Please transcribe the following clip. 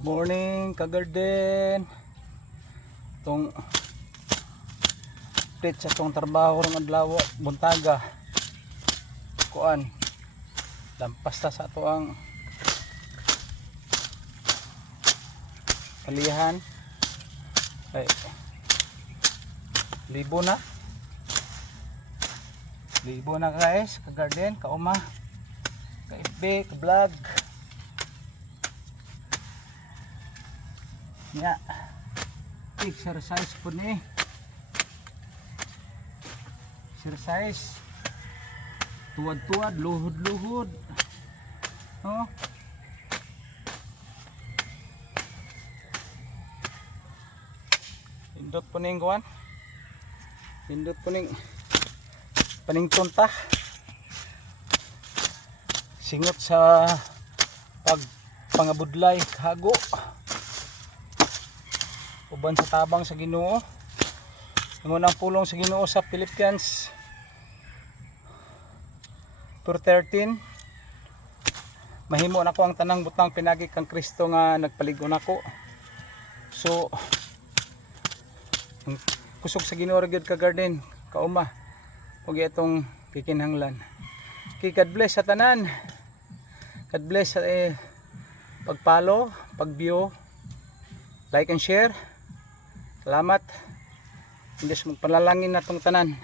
Morning kagarden. Itong update sa itong trabaho ng adlaw buntaga. Kuan. Lampas ta sa ato ang kalihan. Ay. Libo na guys, kagarden, kauma, ka-FB, ka-vlog. Ya, exercise po ni. Exercise. Tuwad-tuwad, luhod-luhod. Oh. Pindot po ning kuan. Pindot po ning paning tunta. Singot sa pangabudlay hago. Uban sa tabang sa Ginoo. Ngunang pulong sa Ginoo sa Philippians 4:13. Mahimo na ko ang tanang butang pinagi kang Kristo nga nagpaligon ako. So kusog sa Ginoo gyud ka garden, kauma. Ug itong kikinhanglan. Kay God bless sa tanan. God bless sa pag-follow, pag-view, like and share. Salamat. Hindi magpalalangin na itong tanan.